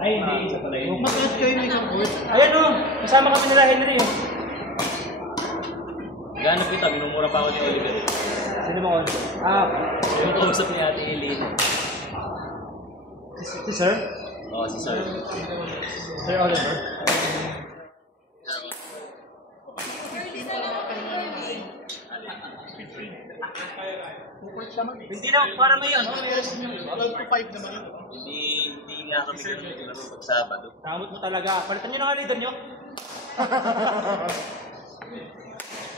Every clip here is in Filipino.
Ay, hindi. Isa pala yun. Mag-add kayo ng isang course. Ayan o! Kasama kami nila Henry o. Ganap kita, minumura pa ako ni Oliver. Sino mo ko? Yung kausap ni Ate Eileen. Si Sir? Oo, si Sir. Sir Oliver? Hindi na, para may ano, may resume yung 12-5 naman yun. Hindi nga kami laro pag Sabado. Kamot mo talaga. Palitan nyo na nga leader nyo.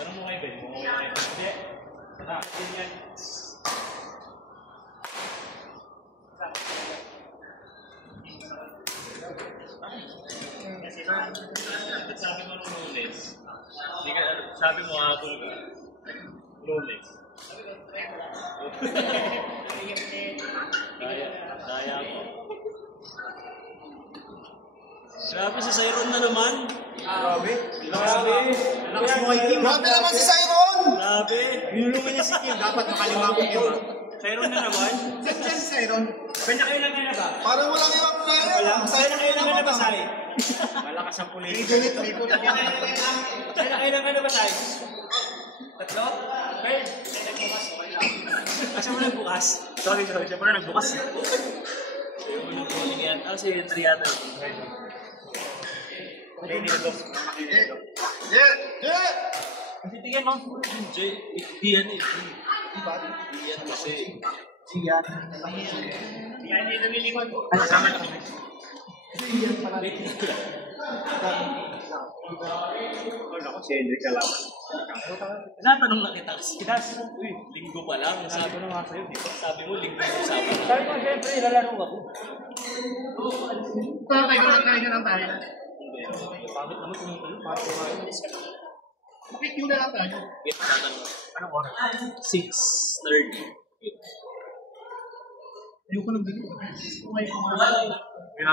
Tanong mo kayo, Ben. Hindi. Nakakasin yan. Sabi mo nung Lunes. Sabi mo hapon ka. Lunes. Daya ko. Grabe si Cyron na naman. Grabe. Lakas mo kay Kim. Grabe naman si Cyron! Grabe. Binulungan niya si Kim. Dapat makaliwa ko Kim. Cyron na naman. Saan si Cyron? Kanya kayo lang na ba? Parang walang ibang player. Kanya kayo lang na ba, Sai? Malakas ang pulis. Triple lang yan. Kanya kayo lang na ba, Sai? Tatlo? Ben. Asa mo nagbukas? Sorry. Siya mo na nagbukas. Siya mo nagbukas yan. Si Henry yata. Yeah! Kasi tingnan mo. Hindi yan eh. Hindi yan kasi. Siyan. Yan hindi namiliwan. Ano sa akin? Siyan pala. Ako si Henry Kalaman. Natanong na kita kasi. Uy, linggo pa lang. Sabi na nga sa'yo, di ba? Sabi mo, linggo yung usapan. Sabi ko, siyempre, lalaro ako. Kaya lang tayo. Bakit naman kung parang kumain? Bakit yun na lang tayo? Anong oras? 6:30. Ayoko nang ganito. Kaya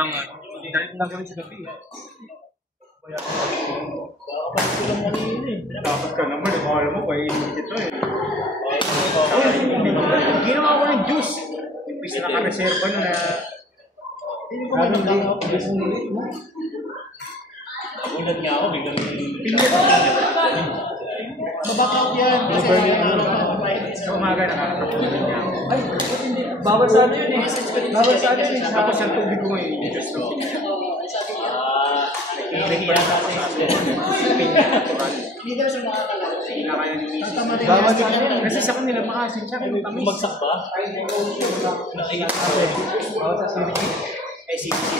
nga, dahil lang kami sa gabi. Kaya Dapat ka naman, mahal mo, kainin ito eh. ginawa ko ng juice. Imbis na naka-reserva na na... Hindi ko man Nagulat nga ako, biglang Mabakaw yan. Kasi sa umaga nakakapagod niya ako. Ay, hindi. Bawal sa ano yun eh. Bawal sa ano yun eh. tapos ang tubig ko ngayon. Diyos ko. Nahihiya kasi. Hindi daw siya makakalala. Bawal sa ano yun. Kasi sa kanila makasin siya. Bumagsak ba? Nakikita ko. Bawal sa CBC. SCBC.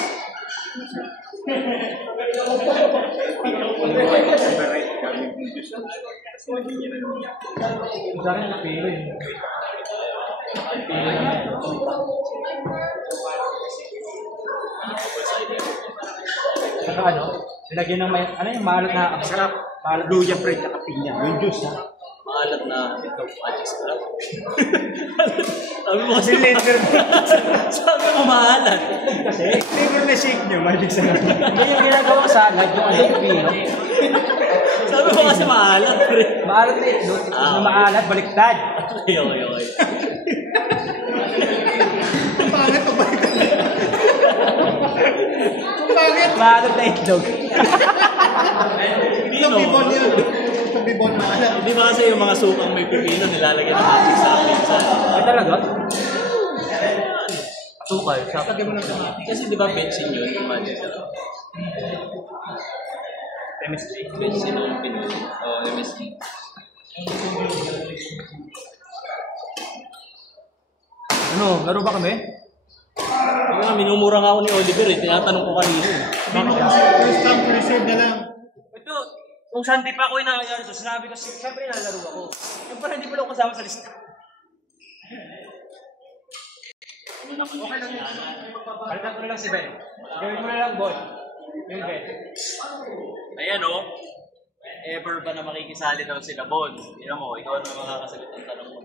Sa akin napilo yun. Saka ano? Nilagyan ng may, ano yung maalat na ang sarap. Maalat luya bread at pinya. Yung juice ha. Maalat na ito. Magic sarap. Sabi mo kasi sabi mo maalat. Kasi Flavor na shake nyo, magic sarap. hindi yung ginagawa sa salad yung ano yung pino. Sabi mo kasi maalat. Maalat na ito. Yung maalat, baliktad. Okay. Ang pangit pa balik na. Ang pangit. Maalat na itlog. Itong bibon yun. Itong bibon na alam. Hindi ba kasi yung mga sukang may pipino nilalagyan ng magic sa pizza? Ay talaga? Sukal. Lagyan mo ng kamati. Kasi di ba bensin yun yung magic sarap? MSG. Bensin yung Pinoy. Oo, MSG. Ano, laro ba kami? Hindi nga, minumura nga ako ni Oliver eh. Tinatanong ko kanina eh. First come, first serve na lang. Ito, kung Sunday pa ako inakayari ito, sinabi ko, siyempre nalalaro ako. Yung pala hindi pala ako kasama sa lista. Okay lang yun. Balitan ko na lang si Ben. Gawin mo na lang, boy. Yung Ben. Ayan o. Ever ba na makikisali daw sila, Bon? Tignan mo, ikaw na makakasagot ang tanong mo.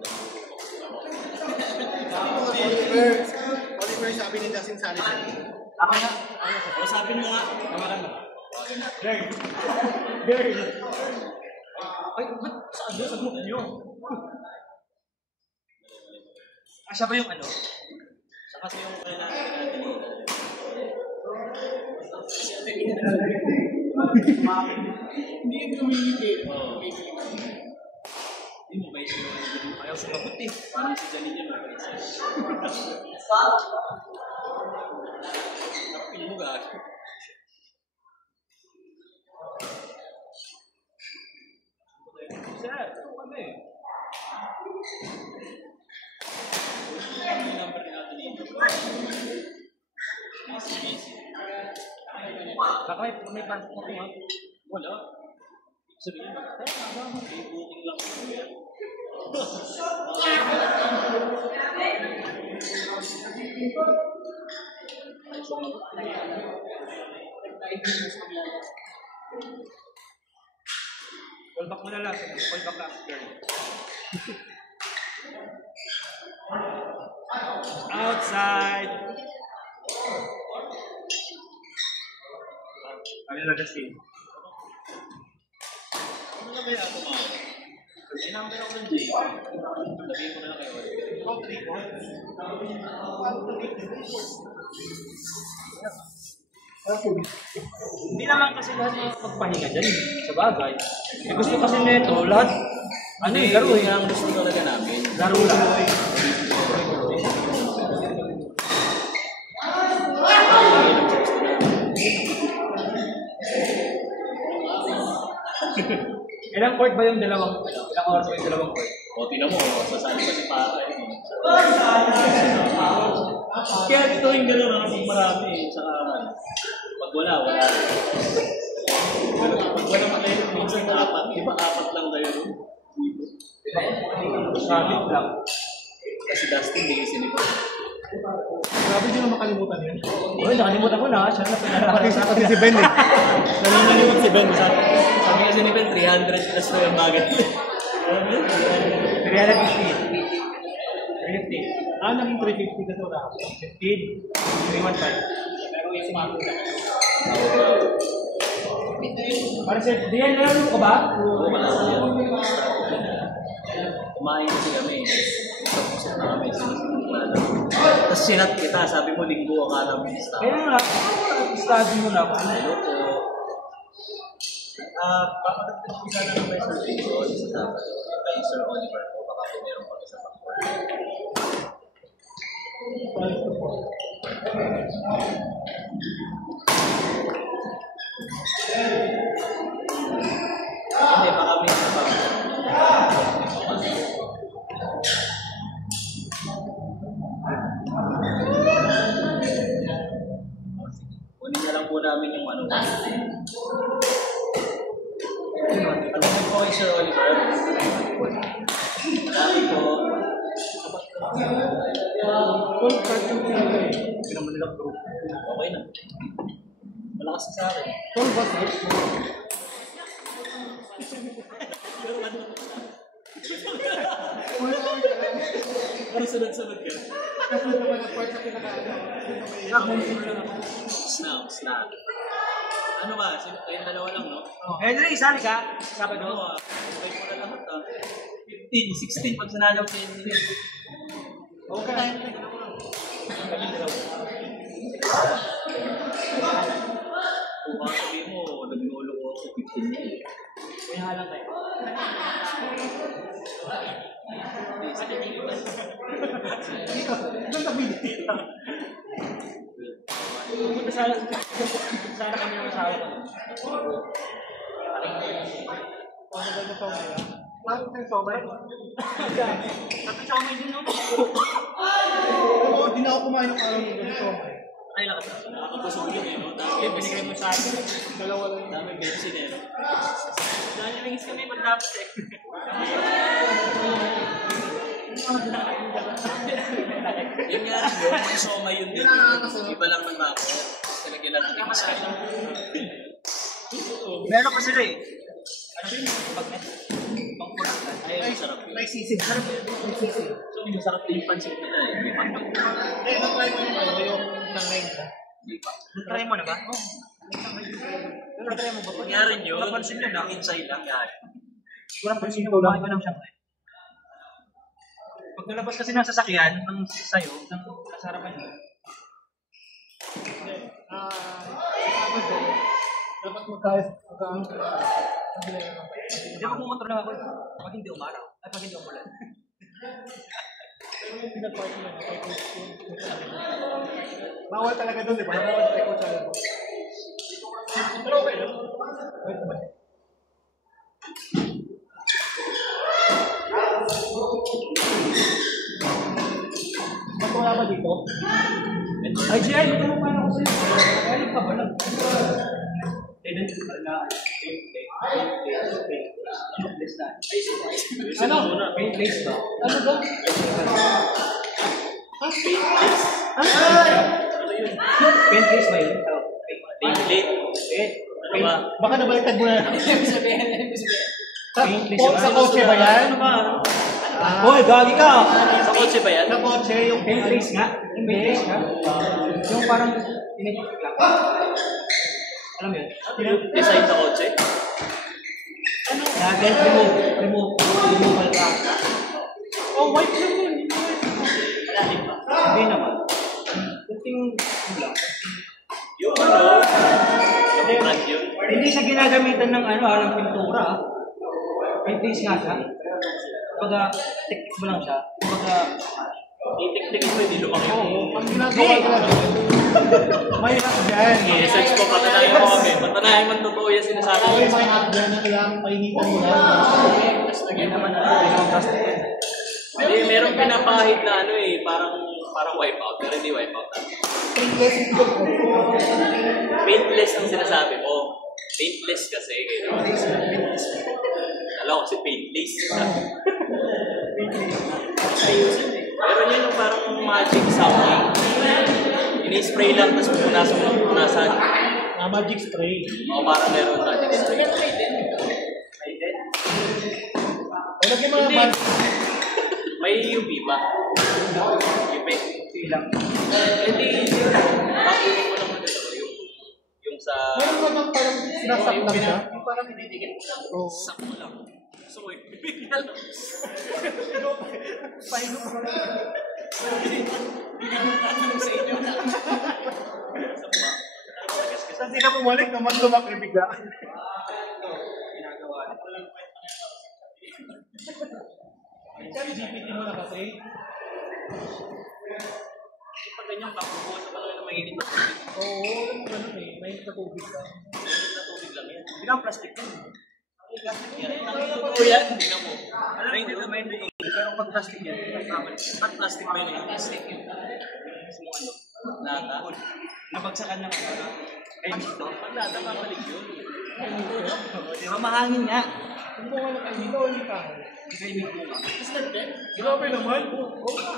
Oliver, sabi ni Justin Sally. Ako na. O, sabi mo nga. Tamakan mo. Girl. Ay, ba't saan doon sa group nyo? Siya ba yung ano? Siya kasi yung Hindi yung kumingiti. Hindi mo ba yung ayaw sumagot eh. Parang si Janine yun. Pili mo gag. Sir, ito kami. Yung number natin dito. Baka may pasok mo ha? Wala. Sabihin mo, may booking lang. Call back mo na lang. Call back after. Outside. Ano na kasi? Ano na ba yung ako mga? May number ako ng J. Sabihin ko na lang kayo. Hindi naman kasi lahat magpahinga dyan. Sa bagay. Eh, gusto kasi nito, lahat. Ano yung laro eh. Ang gusto talaga namin. Laro lang. Ilang court ba yung dalawang? Ilang oras ba yung dalawang court? O, tinan mo. Sasali pa si Papa. Kaya ito yung gano'n ang marami. Saka, pag wala. Pag wala pa kayo, minsan na apat. Di ba apat lang kayo? Sabit lang. Kasi Dustin, hindi kasi nito. Grabe nyo na makalimutan yun. Uy, nakalimutan ko na. Siya na pinarapin. Pati si Ben eh. Nalimalimutan si Ben. Sabi kasi ni Ben, 300 plus na yung bagay. 350. 350. Naging 350 kasi wala. 15. 315. Pero yung sumagot na. Para sa Diyan, nalalo ko ba? Oo, wala sa yan. Kumain kasi kami. Tapos na kami. Tapos sinat kita, sabi mo linggo ka namin start. Kaya nga, study mo na ako. Ano po? Papagdating ko sana ng presentation sa Sabado. Kay Sir Oliver po, baka po meron pa isa pang court. Hindi, baka may isa pang kunin na lang po namin yung ano. Alam mo po kay Sir Oliver? Marami po. Full card yung pinagay. Hindi naman nila po. Okay na. Malakas sa akin. Full ba sir? Parang sunod-sunod ka. Kasi naman ang part na pinaka-ano. Snap. Ano ba? Kayong dalawa lang, no? Henry, sali ka. Sabi Ano ko. okay mo na lahat, 15, 16 pag sinalaw sa inyo. Okay. Kung baka sabihin mo, nag-nolo ko sa 15 niya. May halang kayo. Pupunta sana kami ng asawa ko. Ano ba yung somay ah? Bakit yung somay? Tapos siya may din, no? Oo, di na ako kumain ng araw yung somay. Ay, nakapasok yun eh, no? Tapos binigay mo sa akin. Dalawa lang. Dami bensin eh, no? Dahil ringis kami pagdapat eh. Yun nga rin yun, may soma yun din. Iba lang ng bako. Talaga lang ng iba sa'yo. Meron pa sila eh. Ano yun? Pang-pulakan. Ay, masarap yun. May sisig. Sarap yun. May sisig. So, masarap din yung pansit nila eh. May pantong. Na-try mo yung ano, yung nangay na. Na-try mo na ba? Oo. Na-try mo ba? Nangyari yun. Napansin nyo na, inside lang yan. Walang pansin nyo, bakit mo lang siya. Pag nalabas kasi ng sasakyan, ng sayo, ng kasarapan nyo. Sabado, Dapat magkayos. Hindi ako pumotor lang ako. Pag hindi umaraw. Ay, pag hindi umulan. Bawal talaga doon, di ba? Bawal sa eco channel. Pero okay lang. Ba't wala ba dito? Ay, Jay, magkano pa ako sa'yo? Ay, ka ba lang? Ano? Paintless ba? Ano ba? Paintless ba yun? Baka nabaliktad mo na. Paintless Sa kotse ba yan? Hoy, gagi ka! Sa kotse ba yan? Sa kotse, yung Paintless nga. Yung paintless nga. Yung parang tinitipik lang. Alam mo yun? Design sa kotse? Dahil removal ka. Oh, white lang yun. Malalim ba? Hindi naman. Kunting lang. Yung ano? Yung brand yun? Hindi siya ginagamitan ng ng pintura. Paintless nga siya. Kumbaga, teknik mo lang siya. Kumbaga, Itik-tikin mo, hindi lumaki yung... Ang ginagawa talaga. Mahirap dyan. I-research ko, patanayin mo kami. Patanayin man totoo yan sinasabi ko. Okay, mahirap dyan na kailangan painitan mo yan. tapos lagyan naman ng plastic yan. Hindi, merong pinapahid na parang wipeout, pero hindi wipeout. Paintless ang sinasabi mo. Paintless kasi. Alam ko kasi paintless. Pero yun yung parang magic something. Ini-spray lang, tapos pupunasan. Magic spray. O parang meron magic spray. Wala kayo mga Hindi. bad. May UV ba? UV. Lang. Hindi. Pakinig mo lang mo dito. Yung sa... Meron ba bang parang sinasak lang siya? Yung parang dinidikit mo lang. Oo. Sak mo lang. So, bibigyan lang. Paino ko lang. Tatanong sa inyo na. Saan sila bumalik naman lumakli bigla? Ginagawa nito. Chat GPT mo na kasi. Pag ganyan, pakukuha sa pala na mainit na Oo, alam mo ganun eh. May katubig ka. tubig lang yan. Hindi lang plastic yan. Totoo yan, hindi na mo. Alam ko yun, may hindi. Pero pag plastic yan, Pag plastic ba yun? Plastic yun. Lata? nabagsakan ng ay dito. Pag lata, mabalik yun. Di ba mahangin nga? Kung mo wala kayo, dito ulit ka. Hindi kayo may bunga. Grabe naman. Oo nga.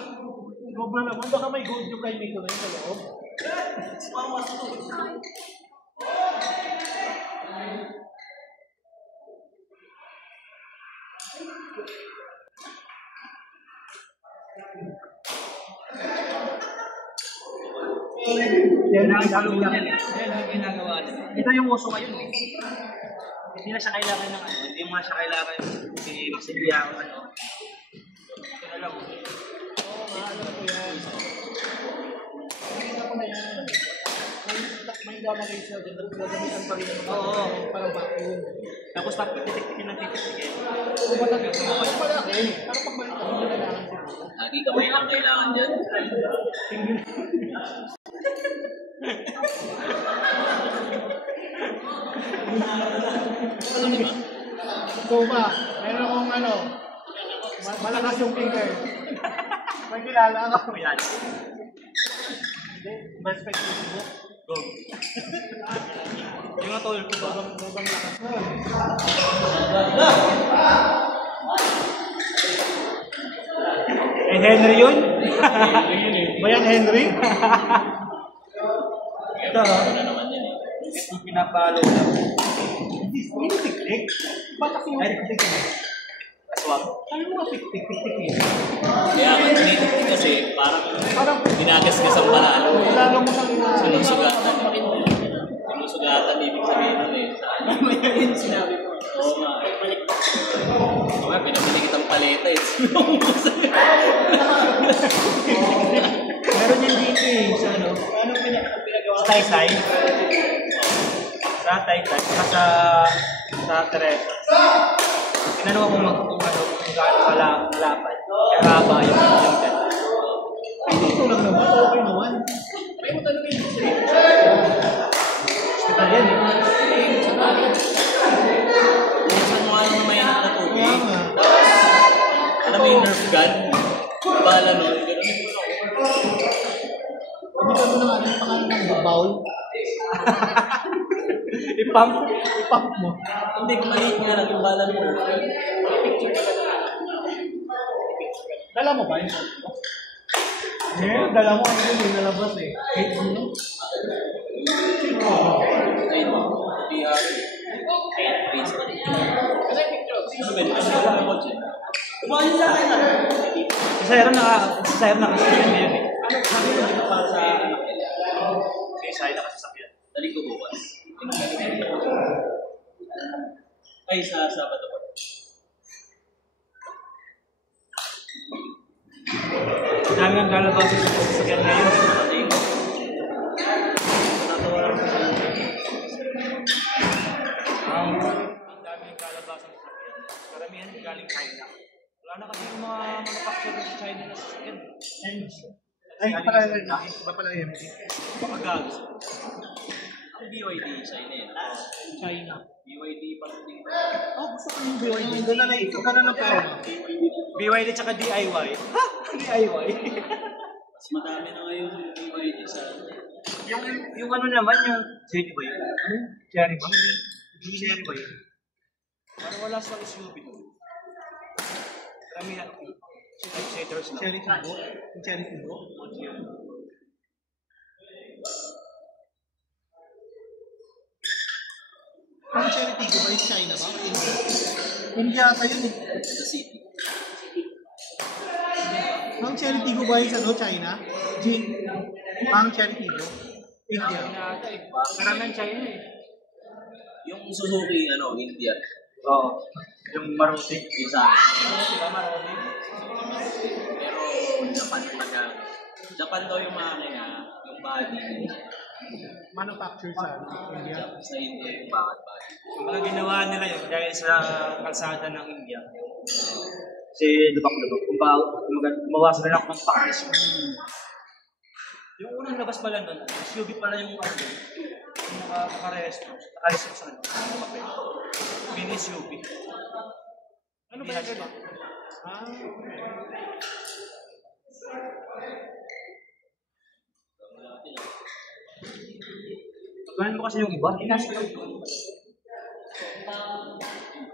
Sobra naman. Baka may gold yung kay Miko na yun sa loob. Yan ang gagawin niya. Yan ang ginagawa niya. Ito yung uso ngayon eh. Hindi na siya kailangan ng hindi mo na siya kailangan si Masilya o ano. Ito na lang. Oo nga, alam ko yan. Nakita ko na yan. May gama kayo siya. Gagamitan pa rin naman. Oo. Parang vacuum. Tapos tapos titik-tikin ng titik-tikin. Kung malaki. Parang malaki. Parang pag malaki. Hindi na kailangan siya. Lagi kamay lang kailangan dyan. So ba, meron akong malakas yung finger. May kilala ako. Yan. Hindi, perspective mo. Go. Yung nga tol ko ba? Babang lakas nun. Eh Henry yun? Ba yan, Henry? Ito ha? Yung pinapalo lang. Hindi tik-tik. Ba't ako yung Ay, tik-tik? aswang. Ano mo tik-tik-tik eh? Kaya nga tinitik kasi parang Parang dinagasgas ang panalo. lalo mo nang Sinusugatan. Sinusugatan, ibig sabihin nun eh. Yun sinabi ko. Oo nga. Oo nga, pinabili kitang paleta eh. Meron yung dito eh, sa ano? Anong pinagawa? Sa Taysay. Sa Thailand, sa Teresa. Tinanong ako kung gaano kalapad. Kaya haba yung tent. Ay, dito lang naman. Okay naman. May mo tanong yung Hospital yan eh. minsan mo alam na may na tubig. Kaya nga. Alam mo yung nerf gun? Bala nun. Hindi ka mo na nga yung pangalan ng bowl. Ipump mo. Hindi, kung maliit nga lang yung bala ng nerf gun. Dala mo ba yun? Dala mo ay yun, nalabas eh. Ay, PR. Kaya, please. Kasi picture. Ano ba yun? Ano ba yung kotse? Kumain sa akin na. Sa Sayro na kasi yan yun eh. Sabi ko, dito para sa anak nila. Sa Sayro na kasi sakyan. Dali ko bukas. Ay, sa Sabado pa. Dami ang lalabas sa sasakyan ngayon. Dali ko. Natatawa lang sa Ang dami ang lalabas sa sasakyan. Karamihan galing China. Wala na kasi yung mga manufacturer sa China na sasakyan. Ay, ba pala yun? Baka gago. ang BYD China yun. China. BYD parang dito. Oh, gusto ko yung BYD. Doon na naisip ka na ng pera. BYD tsaka DIY. Ha? DIY? Mas madami na ngayon yung BYD sa yung ano naman, yung Cherry ba yun? Ano? Cherry ba? Yung Cherry ba yun? Parang wala sa SUV doon. Karamihan. Type-setters na. Cherry Tigo. Yung Cherry Tigo. Ang Cherry Tigo ba yung China ba? India? India ata yun eh. sa city. Ang Cherry Tigo ba yung ano, China? Ang Cherry Tigo. India. Karamihan China eh. Yung Suzuki, India. Oo. Yung Maruti. Yung sa akin. Pero Japan talaga. Japan daw yung makina, yung body. Manufactured sa India. Sa India yung body. Yung mga ginawa nila yun dahil sa kalsada ng India. Kasi lubak-lubak. Kung gumawa sila ng compactness. Yung unang labas pala nun, SUV pala yung yung nakaresto sa papel. Mini SUV. Ano ba yun? Ah. Pagkain mo kasi yung iba, inasa yung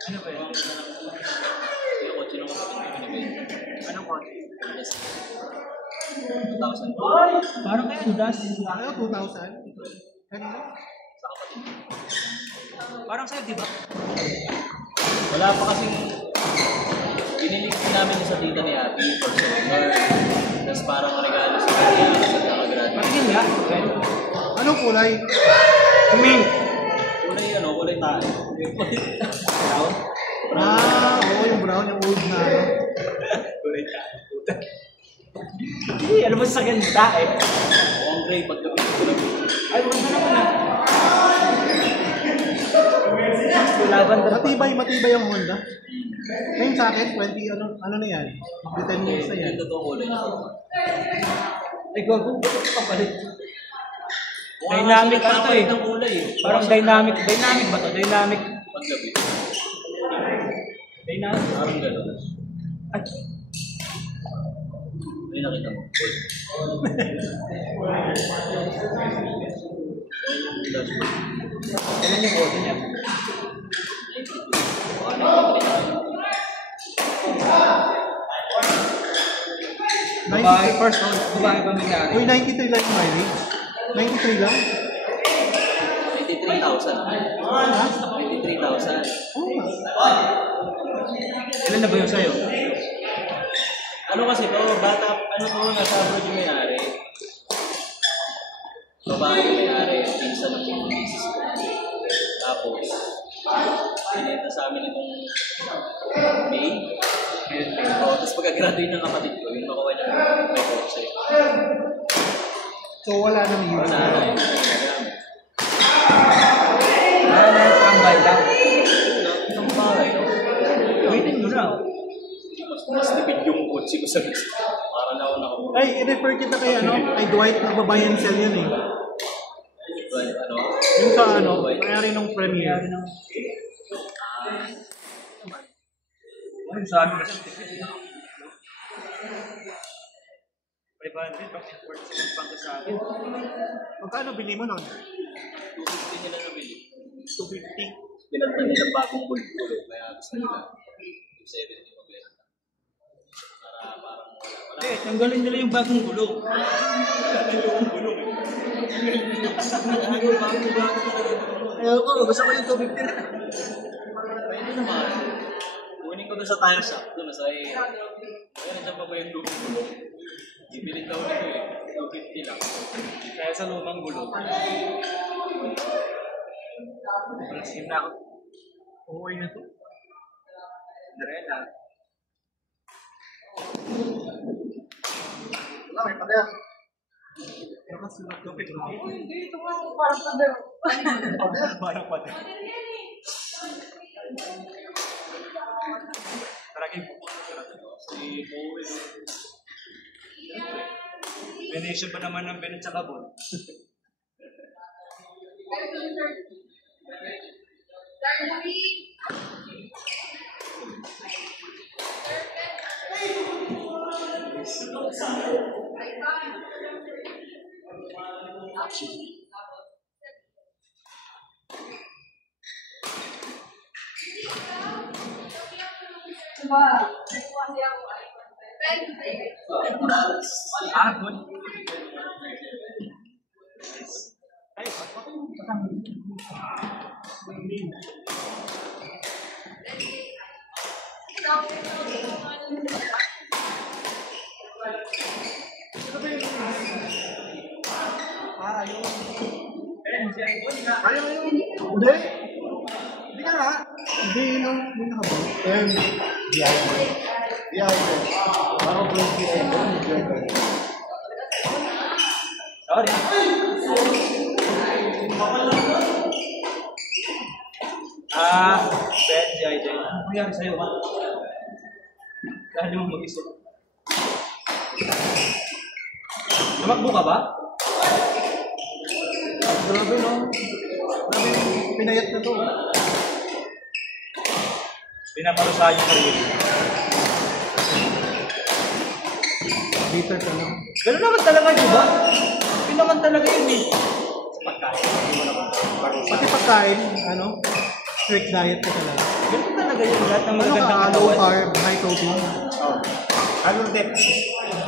ano ba yun? Yung kotse nung Anong kotse? 2000. Parang kaya Dudas. Ano, 2,000? Kanina? Parang sa'yo, di ba? Wala pa kasing binili namin sa tita ni Ate for summer. Tapos parang regalo sa kanya sa kakagraduate. Patingin nga. Anong kulay? Ming! Kulay tayo. Brown? Ah, oo, yung brown, yung old na ano. Kulay ka. Hindi, alam mo sa ganda eh. O ang gray paggabi ko lang. Ay, wala naman ah. Lavender pa. Matibay yung Honda. Ngayon sa akin, 20, ano na yan? Magdi 10 years na yan. Yung totoong kulay na. Ay, gago. Kapalit. Dynamic pa to eh. Ng kulay eh. Parang dynamic. Dynamic ba to? Dynamic. Paggabi. Dynamic. Parang gano'n. Ay, May nakita mo. kailan yung auto niya? Babae first own. Babae pa may nari. Uy, 93 lang yung mileage. 93 lang? 23,000. Ha? 23,000. Oo nga. Ilan na ba yung sa'yo? Ano kasi to, bata, nasa abroad yung may-ari. Babae yung may-ari, pinsan ng pulis. Tapos, pinita sa amin itong May. Tapos pagka-graduate ng kapatid ko, yung nakuha niya may kotse. So wala nang use. Wala na yun. susi ko sa list. Para na ako nakapunta. Ay, i-refer kita kay ano, kay Dwight, nagbabuy and sell yun eh. Ano? Yung sa ano, mayari ng premiere. Ano sa amin kasi tipid. 500, bakit 40 pang sa akin? Magkano bili mo nun? 250 nila nabili. 250. Pinagpan nila bagong gulo. Kaya gusto nila 270 magbenta. Para parang wala. Hindi, tanggalin nila yung bagong gulong. Ayaw ko, gusto ko yung 250 na. Pwede naman. Kunin ko doon sa tire shop. Doon sa kaya nandiyan pa ba yung lumang gulong? Ibilit daw nito eh. 250 lang. Kaya sa lumang gulong. Palasin na ako. Okay na to. Narena. Wala, may pataya. Pero kasi nagtupit na ako. Hindi, ito nga, parang pader. Parang pati. Taragin po. Si Bowen. Venation pa naman ng Benet sa Cabon. Ah, good. Ay, Ayaw yun. Hindi. Hindi ka nga. Hindi yun. Hindi nakabang. Ayan. Diyan. Parang blanket ay ito. sorry. Ben, si IJ. Ano nangyari sa'yo, ha? Dahil mo mag-isip. Tumakbo ka ba? Grabe no. Grabe pinayat na to. Pinaparusahan yung sarili. Bitter ka na. Ganun naman talaga, di ba? Yun naman talaga yun eh. Sa pagkain. Hindi mo naman parusahan. Pati pagkain, ano? Strict diet ka talaga. Ganun talaga yun. Lahat ng Ano magagandang ka? Low katawan. carb, high protein. Ano deficit?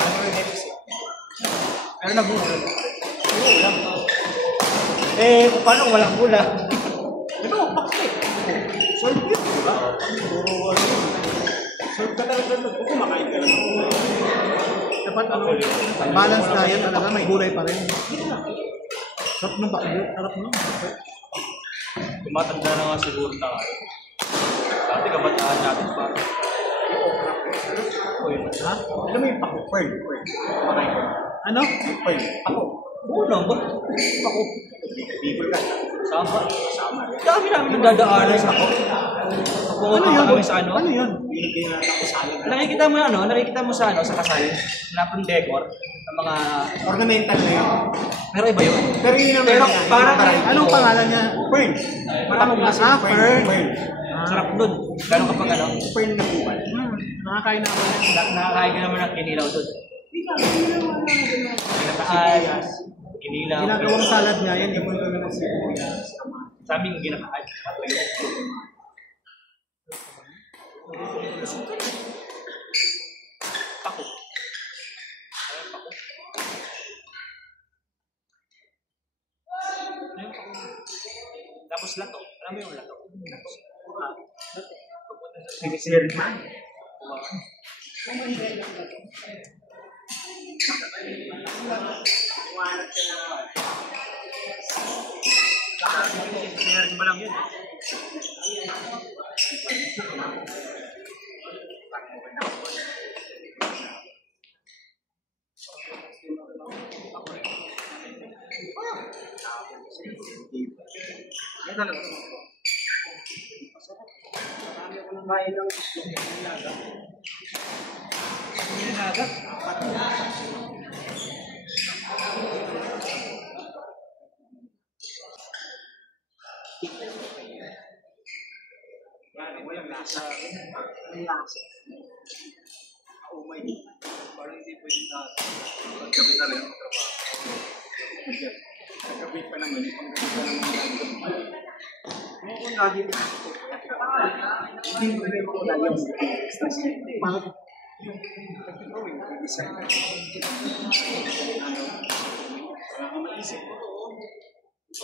Ano deficit? Pero nag-ulam. Ulam. Eh, paano walang ulam? Ito, pakit. Solve yun, di ba? Puro ano. Solve ka talaga. Kung kumakain ka lang. Dapat ano, balanced diet talaga, may gulay pa rin. Sarap ng bakit. Sarap ng Tumatanda na nga siguro na nga. Dati kabataan natin parang ha? alam mo yung pako? Pearl. Kumakain ko. Ano? Pearl. Ako. Oo lang ba? Ako. Bibol ka. Sama. Sama. Dami namin nagdadaanan sa ako. Ako Ano yun? kami sa ano? Ano yun? Nakikita mo ano? Nakikita mo sa ano? Sa kasal. Na pang decor. Ng mga... Ornamental na yun. Pero iba yun. Pero yun naman Pero yan. parang... Anong pangalan niya? Pearl. Parang Fern. Pearl. Sarap nun. Gano'n kapag ano? Fern na buwan. Nakakain na ako yan. Nakakain ka naman ng kinilaw doon. Kinataan. Kinilaw. Ginagawang salad niya yan. Yung mga ng sibuyas. Sa amin ginakaan. Pako. Ayun, pako. Ayun, pako. Tapos lato. Alam mo yung lato? Sinisir na. Sinisir mo lang yun. Yan talaga. Marami ako nang kain ng Hinagat. Walang lasa. Walang lasa. Oh my God. Parang hindi pwede na. Pagkabi na rin ang trabaho. Pagkabi pa naman. Pagkabi pa naman. Oo, lagi na. Hindi mo rin ako lagi ang pag yung pag-drawing, pag-design. Wala ka maisip mo to.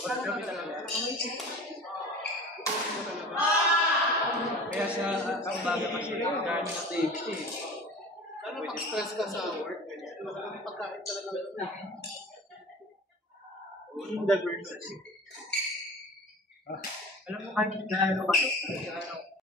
Pagkabi talaga. Wala ka maisip. Kaya sa ang baga kasi, dami ng activity. Ano pag-stress ka sa work? Pagkain talaga. In the verse. Alam mo kahit gaano